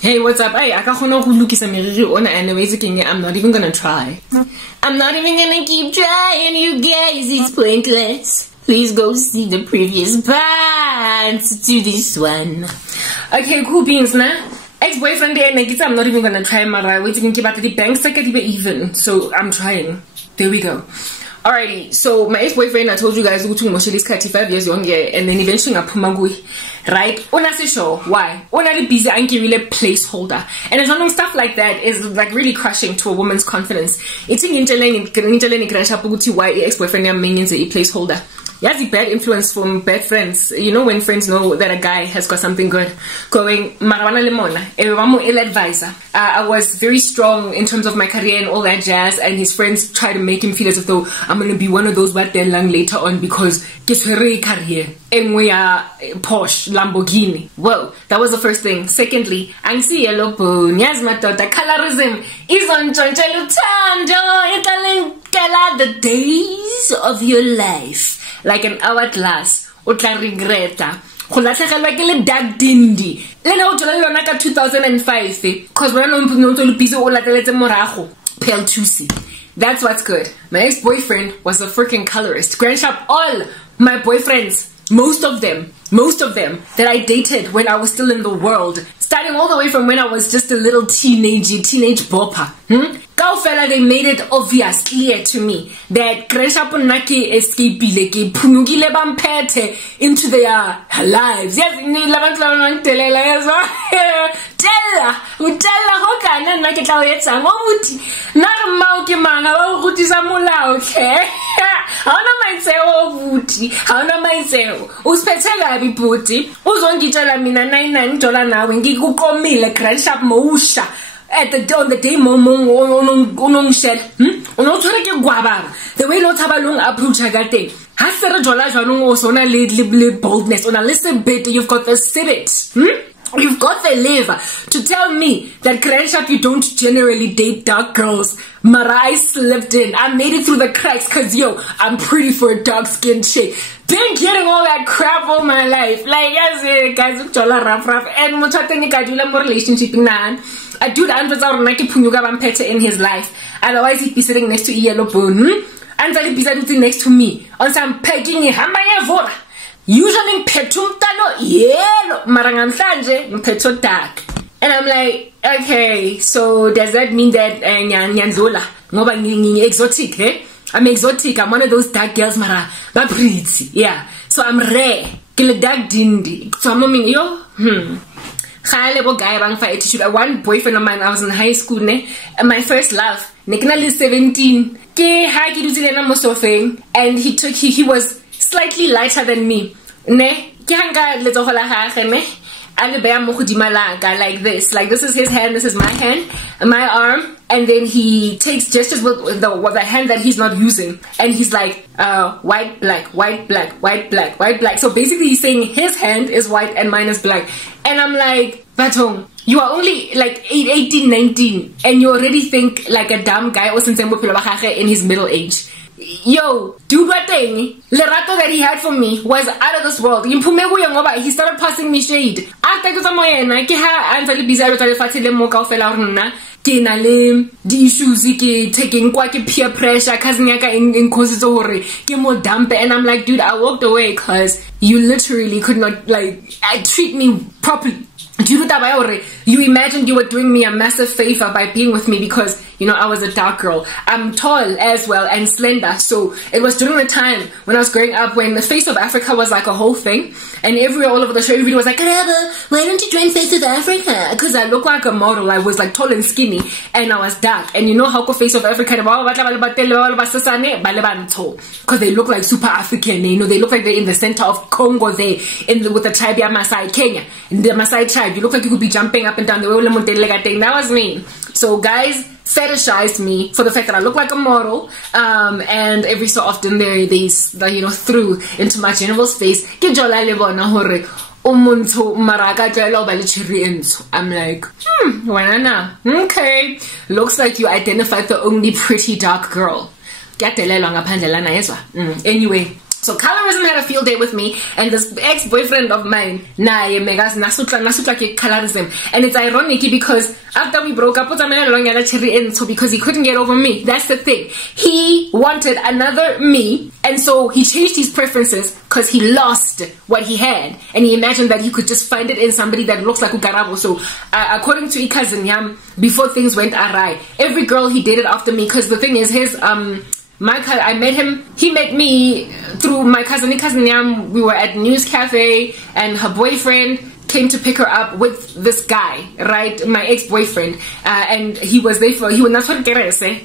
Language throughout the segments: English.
Hey, what's up? Hey, I can't look at anyways. I'm not even gonna try. I'm not even gonna keep trying, you guys. It's pointless. Please go see the previous parts to this one. Okay, cool beans, nah. Ex-boyfriend there, I'm not even gonna try. Mara, wait, you can the bank second even. So I'm trying. There we go. Alrighty, so my ex-boyfriend, I told you guys, Utu Moshelis 5 years younger, and then eventually I Pumagui, right? Una se show, why? Una the busy anki really placeholder. And it's stuff like that is like really crushing to a woman's confidence. It's in why ex-boyfriend means a placeholder. Yeah, the bad influence from bad friends. You know when friends know that a guy has got something good going. Marwana lemona, ill advisor. I was very strong in terms of my career and all that jazz, and his friends try to make him feel as though I'm gonna be one of those what they're long later on because get her career and we are Porsche Lamborghini. Whoa, that was the first thing. Secondly, I see yellow bone. Yes, my daughter, colorism is on the days of your life. Like an hourglass, o tla regreta. Go latlhegelwa ke le dark dindi. Le na o tlola lona ka 2005 cause wena no ntse le busy o lateletse morago. Pale juicy. That's what's good. My ex-boyfriend was a freaking colorist. Grand up all my boyfriends, most of them that I dated when I was still in the world, starting all the way from when I was just a little teenage bopper. Fella, they made it obvious, clear to me that Kreshapunaki escape into their lives. Yes, at on the day the way no tabalong approach agate hasere jola jwanong o sona le boldness on a little bit. You've got the spirit, you've got the liver to tell me that Crenshaw, you don't generally date dark girls. Mara, I slipped in. I made it through the cracks because yo, I'm pretty for a dark skinned chick. Been getting all that crap all my life. Like yes, guys, rough and more relationship nan. A dude in his life. Otherwise he'd be sitting next to yellow bone. And then he'd be sitting next to me on some pegging usually petum tano yellow marangan peto dark. And I'm like, okay, so does that mean that nyanzola exotic, eh? I'm exotic. I'm one of those dark girls, mara, but pretty. Yeah. So I'm rare. Kill a dark dindi. So I'm mean yo. One boyfriend of mine, I was in high school, and my first love, Nicknally 17. And he was slightly lighter than me. Like this. Like this is his hand, this is my hand, my arm, and then he takes gestures with the hand that he's not using, and he's like white, black, white, black, white, black, white, black. So basically he's saying his hand is white and mine is black. And I'm like, Batong, you are only like 18, 19, and you already think like a dumb guy or in his middle age. Yo, dude, what thing? Lerato that he had for me was out of this world. He started passing me shade. After the issues taking quite peer pressure in causes more dump, and I'm like, dude, I walked away because you literally could not like treat me properly. You imagined you were doing me a massive favor by being with me because, you know, I was a dark girl. I'm tall as well and slender. So it was during the time when I was growing up when the Face of Africa was like a whole thing. And all over the show, everybody was like, why don't you join Face of Africa? Because I look like a model. I was like tall and skinny and I was dark. And you know how Face of Africa, because they look like super African. You know, they look like they're in the center of Congo there with the tribe of Maasai, Kenya. In the Maasai tribe, you look like you could be jumping up and down the way. That was me. So guys fetishized me for the fact that I look like a model, and every so often they threw into my genital space. I'm like, okay, looks like you identified the only pretty dark girl. Anyway, So colorism had a field day with me, and this ex-boyfriend of mine, colorism. And it's ironic because after we broke up, so because he couldn't get over me. That's the thing. He wanted another me, and so he changed his preferences because he lost what he had, and he imagined that he could just find it in somebody that looks like Ukarabo. So according to cousin Yam, before things went awry, every girl he dated after me, because the thing is, I met him, he met me through my cousin Yam. We were at News Cafe, and her boyfriend came to pick her up with this guy, right? My ex-boyfriend, and he was there for, he was not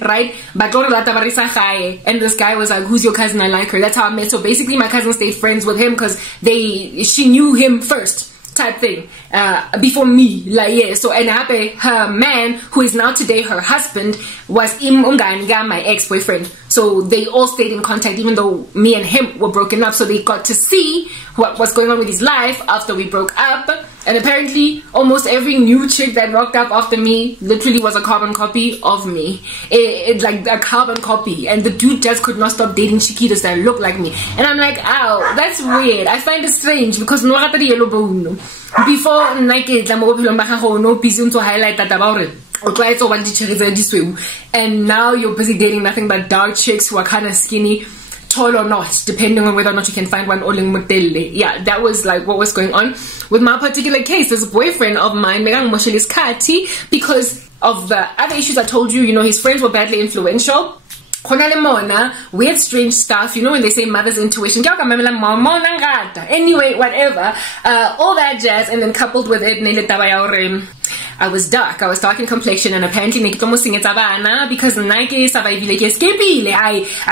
right? But and this guy was like, "Who's your cousin? I like her." That's how I met. So basically, my cousin stayed friends with him because she knew him first, type thing, before me, like, yeah. So and her man, who is now today her husband, was my ex-boyfriend. So they all stayed in contact, even though me and him were broken up. So they got to see what was going on with his life after we broke up. And apparently, almost every new chick that rocked up after me literally was a carbon copy of me. It's like a carbon copy. And the dude just could not stop dating chiquitas that look like me. And I'm like, ow, that's weird. I find it strange because no rata di yellow bone. Before, no busy to highlight that about it. And now you're busy dating nothing but dark chicks who are kind of skinny, tall or not, depending on whether or not you can find one. Yeah, that was like what was going on with my particular case. This boyfriend of mine, because of the other issues I told you, his friends were badly influential. Weird, strange stuff, when they say mother's intuition. Anyway, whatever, all that jazz, and then coupled with it, I was dark in complexion, and apparently because I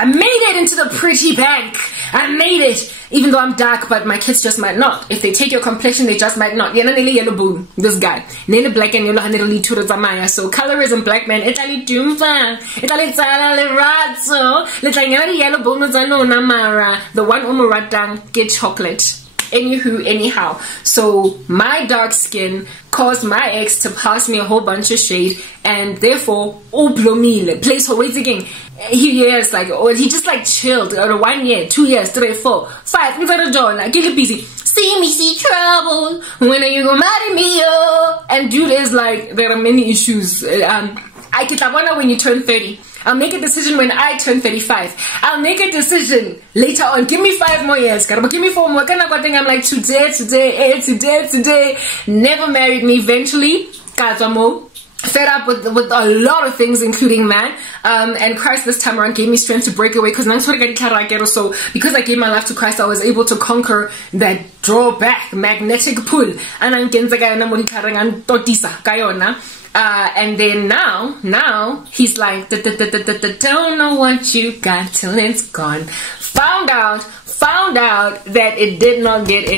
made it into the pretty bank. I made it, even though I'm dark, but my kids just might not. If they take your complexion, they just might not. This guy, black and yellow, so colorism, black man, the one umuratang get chocolate. Anyhow, so my dark skin caused my ex to pass me a whole bunch of shade, and therefore, place her weight again. He just like chilled. 1 year, 2 years, 3, 4, 5. Get busy. See me, see trouble. When are you gonna marry me? And dude is like, there are many issues. I get when you turn 30. I'll make a decision when I turn 35. I'll make a decision later on. Give me 5 more years. Give me 4 more. I'm like, today. Never married me eventually. Fed up with a lot of things, including that. And Christ this time around gave me strength to break away. Because so because I gave my life to Christ, I was able to conquer that drawback, magnetic pull. And then now he's like, don't know what you got till it's gone. Found out that it did not get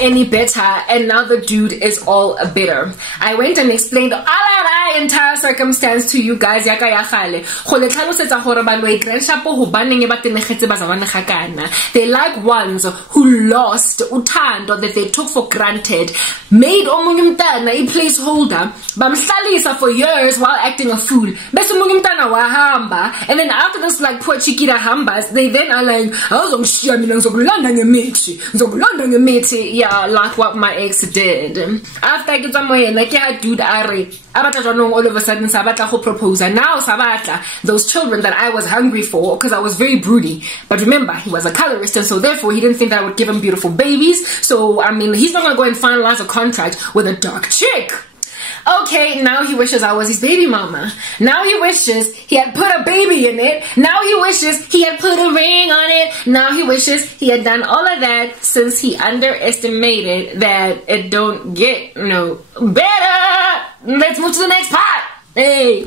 any better. And now the dude is all bitter. I went and explained the entire circumstance to you guys. They like ones who lost utando that they took for granted, made omungimtana a placeholder, bamhlalisa for years while acting a fool. And then after this, like poor chiquita hambas, they then are like, yeah, like what my ex did. After I get some way, like, yeah, dude, all of a sudden, Sabata ho propose. And now, Sabata, those children that I was hungry for, because I was very broody. But remember, he was a colorist, and so therefore, he didn't think that I would give him beautiful babies. So, I mean, he's not going to go and finalize a contract with a dark chick. Okay, now he wishes I was his baby mama. Now he wishes he had put a baby in it. Now he wishes he had put a ring on it. Now he wishes he had done all of that since he underestimated that it don't get no better. Let's move to the next part. Hey,